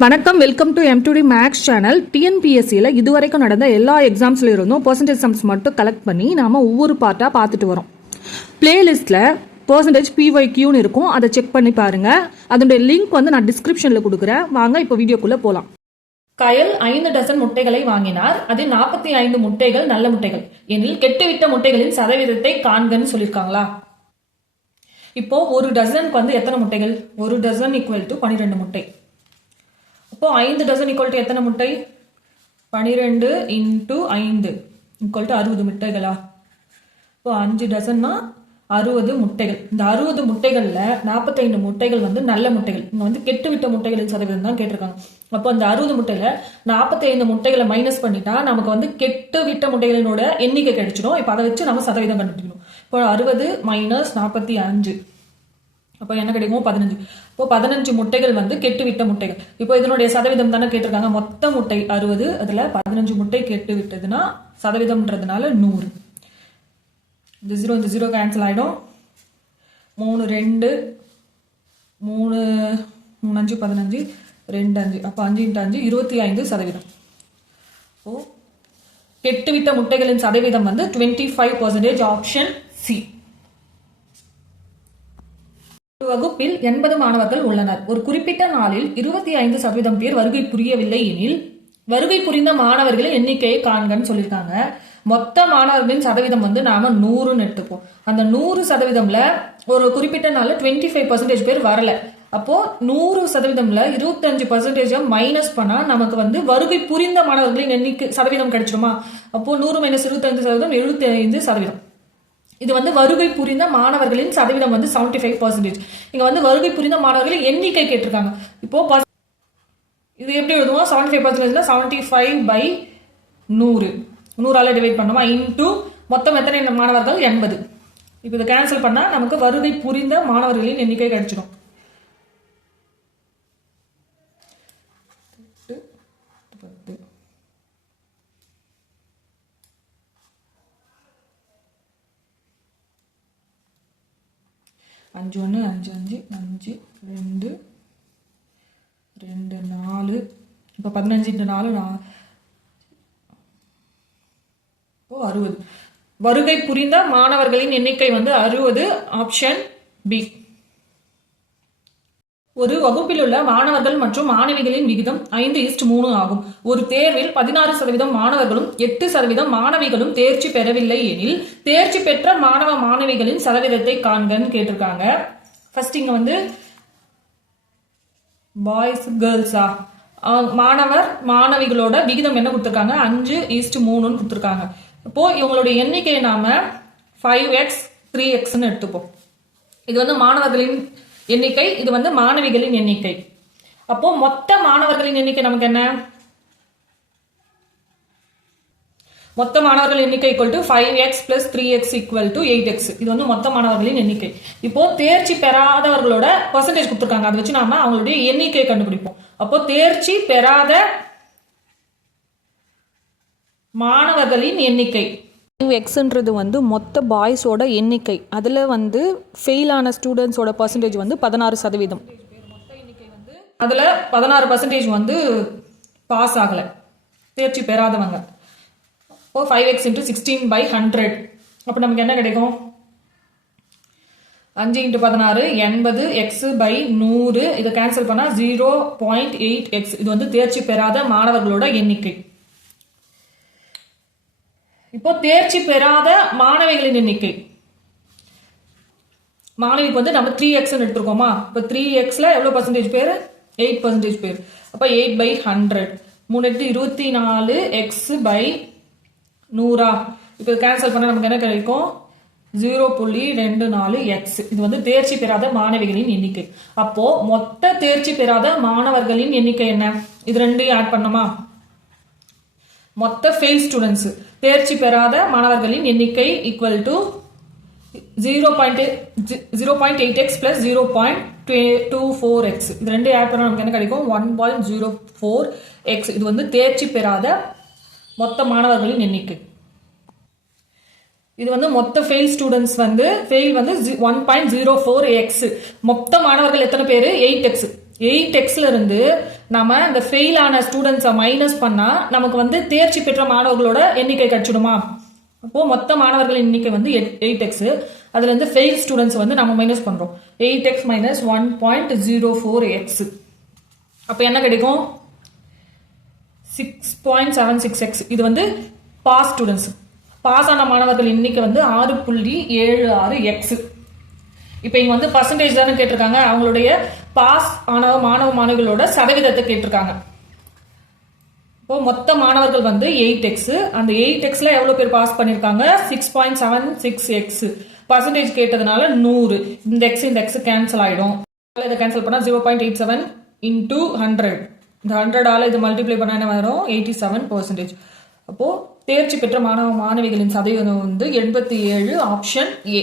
வணக்கம், welcome to M2D maths channel. டிஎன்பிஎஸ்சியில் இதுவரைக்கும் நடந்த எல்லா எக்ஸாம்ஸ்ல இருந்தும் பர்சன்டேஜ் சம்ஸ் மட்டும் கலெக்ட் பண்ணி நாம ஒவ்வொரு பார்ட்டாக பார்த்துட்டு வரோம். பிளேலிஸ்ட்டில் பர்சன்டேஜ் PYQன்னு இருக்கும், அதை செக் பண்ணி பாருங்க. அதனுடைய லிங்க் நான் டிஸ்கிரிப்ஷனில் கொடுக்குறேன். வாங்க இப்போ வீடியோக்குள்ளே போகலாம். கயல் 5 டசன் முட்டைகளை வாங்கினார். அதில் 45 முட்டைகள் நல்ல முட்டைகள் எனில் கெட்டுவிட்ட முட்டைகளின் சதவீதத்தை காண்கன்னு சொல்லியிருக்காங்களா? இப்போ ஒரு டசனுக்கு எத்தனை முட்டைகள்? ஒரு டசன் ஈக்குவல் டு 12 முட்டை. இப்போ 5 டசன் ஈக்குவல் டு எத்தனை முட்டை? 12 × 5 ஈக்குவல் டு 60 முட்டைகளா? இப்போ 5 டசன்னா 60 முட்டைகள். இந்த 60 முட்டைகள்ல 45 முட்டைகள் நல்ல முட்டைகள். இங்க கெட்டுவிட்ட முட்டைகளின் சதவீதம் தான் கேட்டிருக்காங்க. அப்போ அந்த 60 முட்டையில 45 முட்டைகளை மைனஸ் பண்ணிட்டா நமக்கு கெட்டுவிட்ட முட்டைகளினோட எண்ணிக்கை கிடைச்சிடும். இப்போ அதை வச்சு நம்ம சதவீதம் கண்டுபிடிக்கணும். இப்போ 60 - 45, அப்போ என்ன கிடைக்கும்? 15. இப்போ 15 முட்டைகள் கெட்டுவிட்ட முட்டைகள். இப்போ இதனுடைய சதவீதம் தானே கேட்டிருக்காங்க. மொத்த முட்டை 60, அதுல 15 முட்டை கெட்டு விட்டதுன்னா சதவீதம்ன்றதுனால 100. இந்த 0 கேன்சல் ஆயிடும். 3 2 3 5 15 2 5, அப்போ 5 × 5 25%. ஓ, கெட்டுவிட்ட முட்டைகளின் சதவீதம் 25%. Option C. வகுப்பில் 80 மாணவர்கள் உள்ளனர். ஒரு குறிப்பிட்ட நாளில் 25% பேர் வருகை புரியவில்லை எனில் வருகை புரிந்த மாணவர்களின் எண்ணிக்கையை காண்கன்னு சொல்லியிருக்காங்க. மொத்த மாணவர்களின் சதவீதம் நாம 100ன்னு எடுத்துப்போம். அந்த 100%ல ஒரு குறிப்பிட்ட நாள்ல 25% பேர் வரல. அப்போ 100%ல 25% மைனஸ் பண்ணா நமக்கு வருகை புரிந்த மாணவர்களின் எண்ணிக்கை சதவீதம் கிடைச்சிடுமா? அப்போ 100 - 25% 75%. இது வருகை புரிந்த மாணவர்களின் சதவீதம் 75%. இங்க வருகை புரிந்த மாணவர்களின் எண்ணிக்கை கேட்டிருக்காங்க. இப்போ இது எப்படி எழுதுவோம்? 75% 75/100, 100ஆல டிவைட் பண்ணோமா, இன்டூ மொத்தம் எத்தனை மாணவர்கள்? 80. இப்போ இதை கேன்சல் பண்ணா நமக்கு வருகை புரிந்த மாணவர்களின் எண்ணிக்கை கிடைச்சிடும். அஞ்சு 1 5 5 5 2 2 4. இப்போ 15 × 4 இப்போ 60. வருகை புரிந்த மாணவர்களின் எண்ணிக்கை 60. Option B. ஒரு வகுப்பில் உள்ள மாணவர்கள் மற்றும் மாணவிகளின் விகிதம் 5:3 ஆகும். ஒரு தேர்வில் 16% மாணவர்களும் 8% மாணவிகளும் தேர்ச்சி பெறவில்லை எனில் தேர்ச்சி பெற்ற மாணவ மாணவிகளின் சதவீதத்தை காண்கன்னு கேட்டிருக்காங்க. ஃபர்ஸ்ட் இங்க பாய்ஸ் கேர்ள்ஸா மாணவர் மாணவிகளோட விகிதம் என்ன கொடுத்துருக்காங்க? 5:3ன்னு கொடுத்துருக்காங்க. இப்போ இவங்களுடைய எண்ணிக்கையை நாம 5x 3xன்னு எடுத்துப்போம். இது மாணவர்களின் எண்ணிக்கை, இது மாணவிகளின் எண்ணிக்கை. அப்போ மொத்த மாணவர்களின் எண்ணிக்கை நமக்கு என்ன? மொத்த மாணவர்கள் எண்ணிக்கை = 5x + 3x = 8x. இது மொத்த மாணவர்களின் எண்ணிக்கை. இப்போ தேர்ச்சி பெறாதவர்களோட பர்சன்டேஜ் கொடுத்துருக்காங்க. அதை வச்சு நாம அவங்களுடைய எண்ணிக்கை கண்டுபிடிப்போம். அப்போ தேர்ச்சி பெறாத மாணவர்களின் எண்ணிக்கை எக்ஸ்ன்றது மொத்த பாய்ஸோட எண்ணிக்கை. அதில் ஃபெயிலான ஸ்டூடெண்ட்ஸோட பர்சன்டேஜ் 16%. அதில் 16% பாஸ் ஆகலை, தேர்ச்சி பெறாதவங்க. இப்போ 5x × 16/100. அப்போ நமக்கு என்ன கிடைக்கும்? 5 × 16 80, x/100. இதை கேன்சல் பண்ணா 0.8x. இது தேர்ச்சி பெறாத மாணவர்களோட எண்ணிக்கை. இப்போ தேர்ச்சி பெறாத மாணவிகளின் எண்ணிக்கை, மாணவிக்கு நம்ம 3x எடுத்துருக்கோமா? இப்போ 3xல எவ்வளவு பர்சன்டேஜ் பேர்? 8% பேர். அப்ப 8/100. 3 8 24 x/100. இப்போ கேன்சல் பண்ண நமக்கு என்ன கிடைக்கும்? 0.24x. இது தேர்ச்சி பெறாத மாணவிகளின் எண்ணிக்கை. அப்போ மொத்த தேர்ச்சி பெறாத மாணவர்களின் எண்ணிக்கை என்ன? இது ரெண்டையும் ஆட் பண்ணோமா? மொத்த ஃபெயில் ஸ்டூடெண்ட்ஸ், தேர்ச்சி பெறாத மாணவர்களின் எண்ணிக்கை = 0.8x + 0.24x. இது ரெண்டு ஆட் பண்ணா நமக்கு என்ன கிடைக்கும்? 1.04x. இது தேர்ச்சி பெறாத மொத்த மாணவர்களின் எண்ணிக்கை. இது மொத்த ஃபெயில் ஸ்டூடெண்ட்ஸ் ஃபெயில் 1.04x. மொத்த மாணவர்கள் எத்தனை பேர்? 8x. 8xல இருந்து நாம இந்த ஃபெயில் ஆன ஸ்டூடெண்ட்ஸை மைனஸ் பண்ணா நமக்கு வந்து தேர்ச்சி பெற்ற மாணவர்களோட எண்ணிக்கை கிடைச்சிடுமா? அப்போ மொத்த மாணவர்களின் எண்ணிக்கை வந்து 8x. அதுல இருந்து ஃபெயில் ஸ்டூடெண்ட்ஸ் வந்து நம்ம மைனஸ் பண்றோம். 8x minus 1.04x. அப்ப என்ன கிடைக்கும்? 6.76x. இது வந்து பாஸ் ஸ்டூடெண்ட்ஸ். பாஸ் ஆன மாணவர்கள் எண்ணிக்கை வந்து 6.76x. இப்போ இங்க வந்து பர்சன்டேஜ் தானே கேட்டிருக்காங்க, அவங்களுடைய பாஸ் ஆன மாணவர்களோட சதவீதத்தை கேட்டிருக்காங்க. இப்போ மொத்த மாணவர்கள் வந்து 8x. அந்த 8xல எவ்வளவு பேர் பாஸ் பண்ணிருக்காங்க? 6.76x. பர்சன்டேஜ் கேட்டதுனால 100. இந்த x கேன்சல் ஆயிடும். இதை கேன்சல் பண்ணா 0.87 into 100. இந்த 100ஆல இது மல்டிப்ளை பண்ணா என்ன வரும்? 87%. அப்போ தேர்ச்சி பெற்ற மாணவிகளின் சதவீதம் வந்து 87, ஆப்ஷன் A.